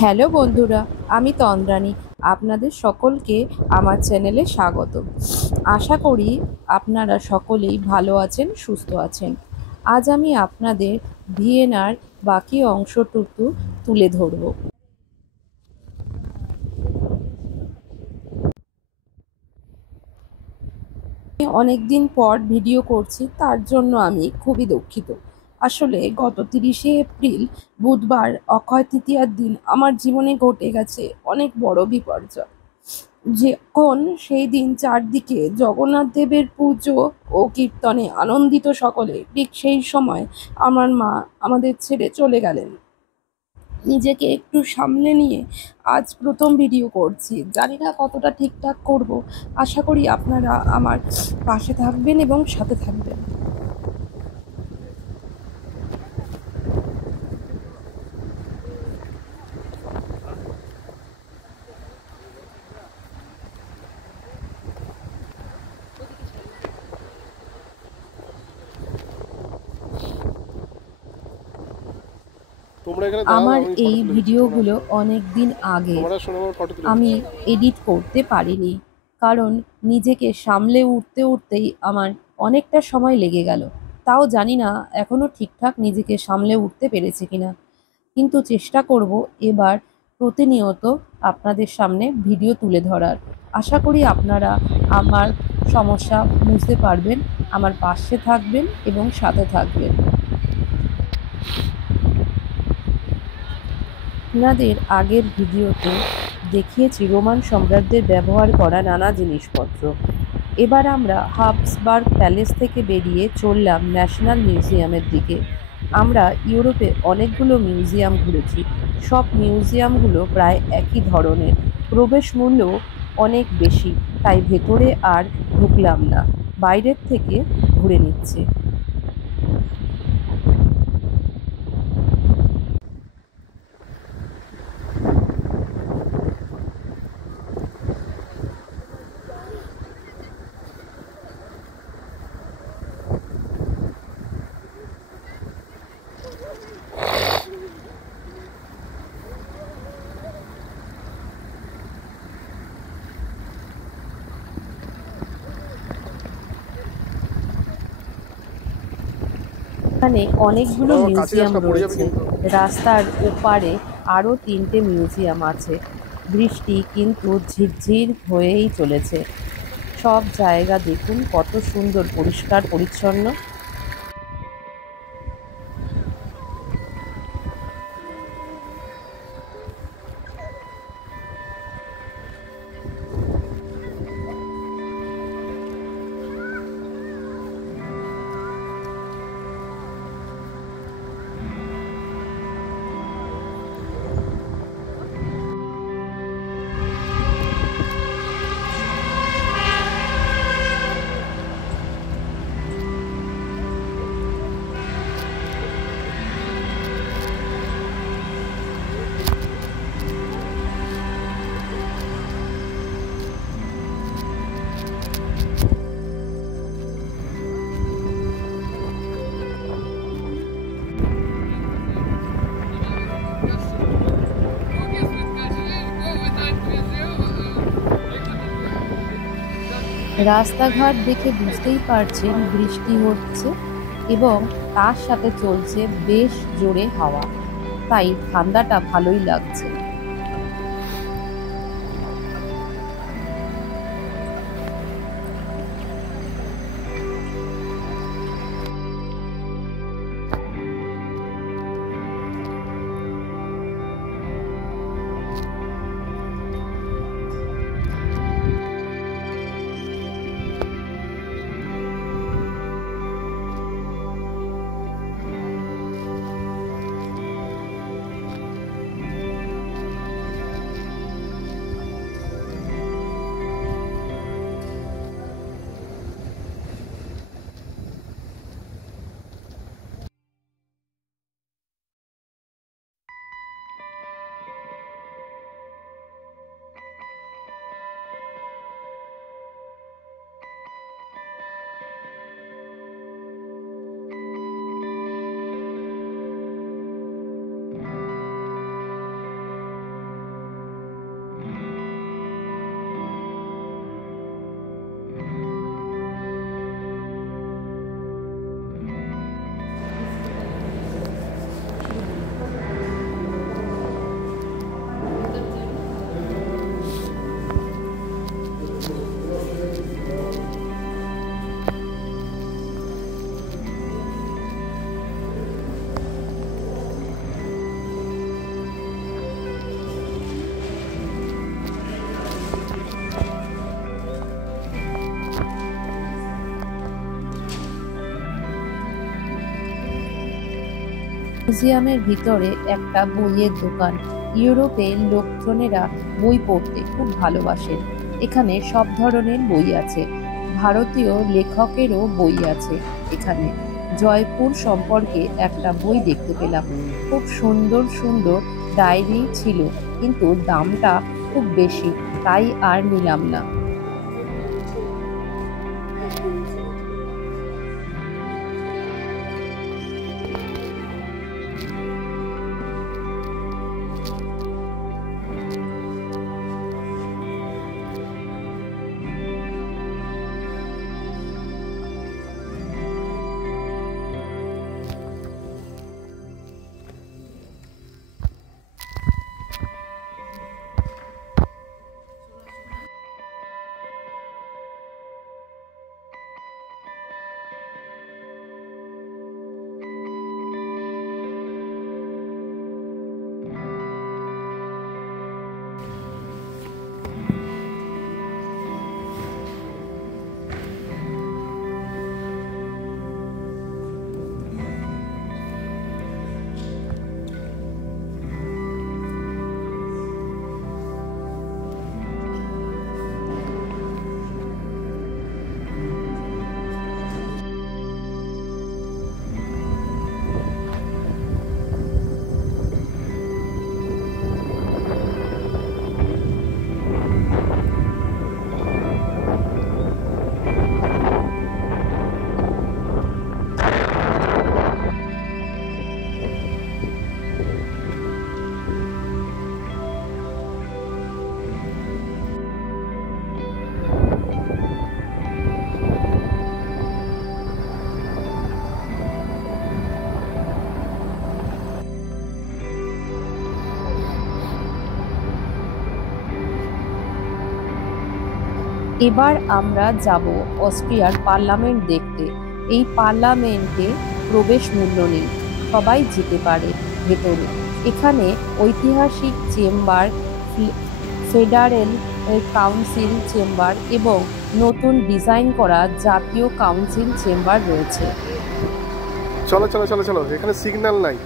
Hello বন্ধুরা, আমি তন্দ্রানী। আপনাদের সকলকে আমার চ্যানেলে স্বাগত। আশা করি আপনারা সকলেই ভালো আছেন, সুস্থ আছেন। আজ আমি আপনাদের ভিয়েনার বাকি অংশটুকু তুলে ধরব। আমি অনেকদিন পর ভিডিও করছি, তার জন্য আমি খুবই দুঃখিত। আসলে গত 30শে এপ্রিল বুধবার অক্ষয় তৃতীয়ার দিন আমার জীবনে ঘটে গেছে অনেক বড় বিপর্যয়। যখন সেই দিন চারদিকে জগন্নাথ দেবের পুজো ও কীর্তনে আনন্দিত সকলে, ঠিক সেই সময় আমার মা আমাদের ছেড়ে চলে গেলেন। নিজেকে একটু সামলে নিয়ে আজ প্রথম ভিডিও করছি, জানি না কতটা ঠিকঠাক করব। আশা করি আপনারা আমার পাশে থাকবেন এবং সাথে থাকবেন। তোমরা এখানে দাঁড়াও, আমার আমি এই ফটো তুলে দিচ্ছি। ভিডিওগুলো অনেক দিন আগে তোমরা শোনো, আমার ফটো তুলে আমি দিচ্ছি। এডিট করতে পারিনি, কারণ নিজেকে সামলে উঠতে উঠতেই আমার অনেকটা সময় লেগে গেল। তাও জানি না এখনও ঠিকঠাক নিজেকে সামলে উঠতে পেরেছি কিনা, কিন্তু চেষ্টা করব এবার প্রতিনিয়ত আপনাদের সামনে ভিডিও তুলে ধরার। আশা করি আপনারা আমার সমস্যা বুঝতে পারবেন, আমার পাশে থাকবেন এবং সাথে থাকবেন। আপনাদের আগের ভিডিওতে দেখিয়েছি রোমান সম্রাটদের ব্যবহার করা নানা জিনিসপত্র। এবার আমরা হাবসবার্গ প্যালেস থেকে বেরিয়ে চললাম ন্যাশনাল মিউজিয়ামের দিকে। আমরা ইউরোপে অনেকগুলো মিউজিয়াম ঘুরেছি। সব মিউজিয়ামগুলো প্রায় একই ধরনের, প্রবেশ মূল্য অনেক বেশি, তাই ভেতরে আর ঢুকলাম না, বাইরের থেকে ঘুরে নিচ্ছে। এখানে অনেকগুলো বাবা কাছে যাস মিউজিয়াম না, পড়ে যাবে রয়েছে। কিন্তু। রাস্তার ওপারে আরও 3টে মিউজিয়াম আছে। বৃষ্টি কিন্তু ঝিরঝির হয়েই চলেছে। সব জায়গা দেখুন কত সুন্দর পরিষ্কার পরিচ্ছন্ন। রাস্তাঘাট দেখে বুঝতেই পারছেন বৃষ্টি হচ্ছে এবং তার সাথে চলছে বেশ জোরে হাওয়া, তাই ঠান্ডাটা ভালোই লাগছে। মিউজিয়ামের ভিতরে একটা বইয়ের দোকান। ইউরোপের লোকজনেরা বই পড়তে খুব ভালোবাসেন। এখানে সব ধরনের বই আছে। ভারতীয় লেখকেরও বই আছে এখানে। জয়পুর সম্পর্কে একটা বই দেখতে পেলাম। খুব সুন্দর সুন্দর ডায়েরি ছিল, কিন্তু দামটা খুব বেশি, তাই আর নিলাম না। এবার আমরা যাব অস্ট্রিয়ার পার্লামেন্ট দেখতে। এই পার্লামেন্টে প্রবেশ মূল্য নেই, সবাই যেতে পারে ভেতরে। এখানে ঐতিহাসিক চেম্বার, ফেডারেল কাউন্সিল চেম্বার এবং নতুন ডিজাইন করা জাতীয় কাউন্সিল চেম্বার রয়েছে। চলো চলো চলো চলো, এখানে সিগন্যাল নাই।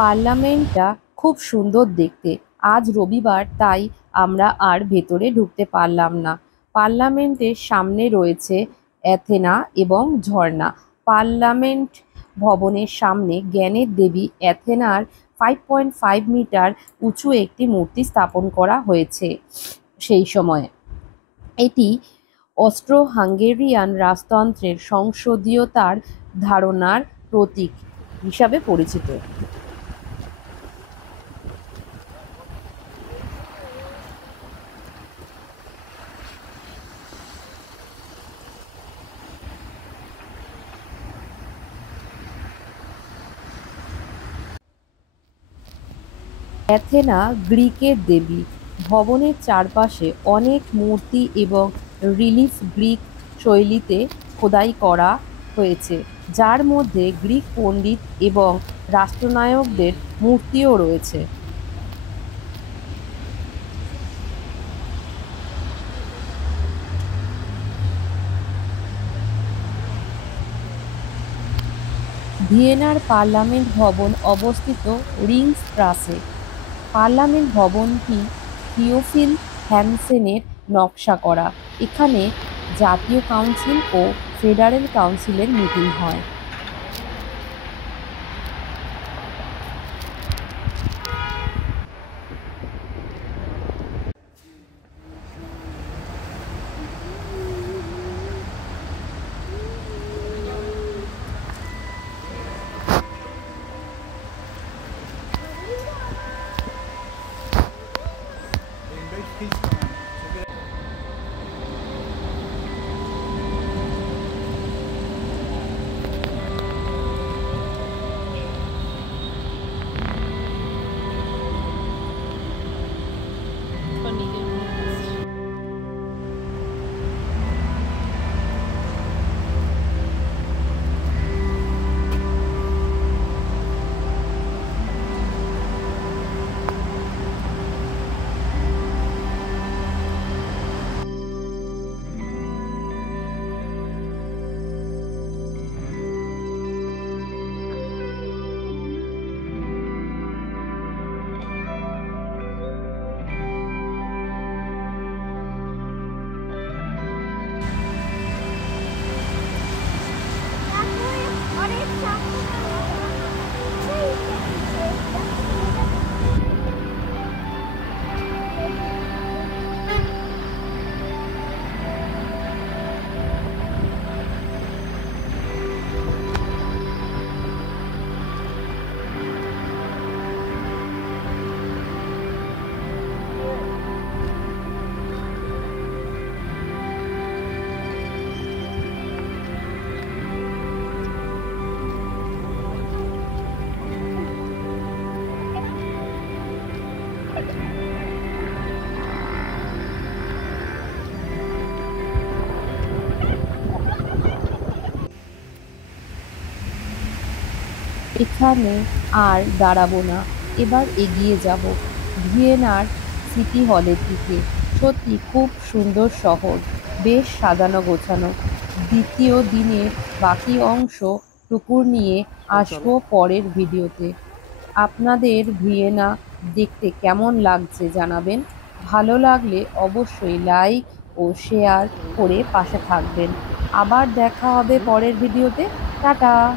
পার্লামেন্টটা খুব সুন্দর দেখতে। আজ রবিবার, তাই আমরা আর ভেতরে ঢুকতে পারলাম না। পার্লামেন্টের সামনে রয়েছে অ্যাথেনা এবং ঝর্ণা। পার্লামেন্ট ভবনের সামনে জ্ঞানের দেবী অ্যাথেনার 5.5 মিটার উঁচু একটি মূর্তি স্থাপন করা হয়েছে সেই সময়। এটি অস্ট্রো হাঙ্গেরিয়ান রাজতন্ত্রের সংসদীয়তার ধারণার প্রতীক হিসাবে পরিচিত। অ্যাথেনা গ্রিকের দেবী। ভবনের চারপাশে অনেক মূর্তি এবং রিলিফ গ্রিক শৈলীতে খোদাই করা হয়েছে, যার মধ্যে গ্রিক পণ্ডিত এবং রাষ্ট্রনায়কদের মূর্তিও রয়েছে। ভিয়েনার পার্লামেন্ট ভবন অবস্থিত রিংস্ট্রাসে। পার্লামেন্ট ভবনটি থিওফিল হ্যানসেনের নকশা করা। এখানে জাতীয় কাউন্সিল ও ফেডারেল কাউন্সিলের মিটিং হয়। এখানে আর দাঁড়াবো না, এবার এগিয়ে যাব ভিয়েনার সিটি হলের দিকে। সত্যি খুব সুন্দর শহর, বেশ সাজানো গোছানো। দ্বিতীয় দিনের বাকি অংশ টুকুর নিয়ে চলো। আসবো পরের ভিডিওতে। আপনাদের ভিয়েনা দেখতে কেমন লাগছে জানাবেন। ভালো লাগলে অবশ্যই লাইক ও শেয়ার করে পাশে থাকবেন। আবার দেখা হবে পরের ভিডিওতে। টাটা।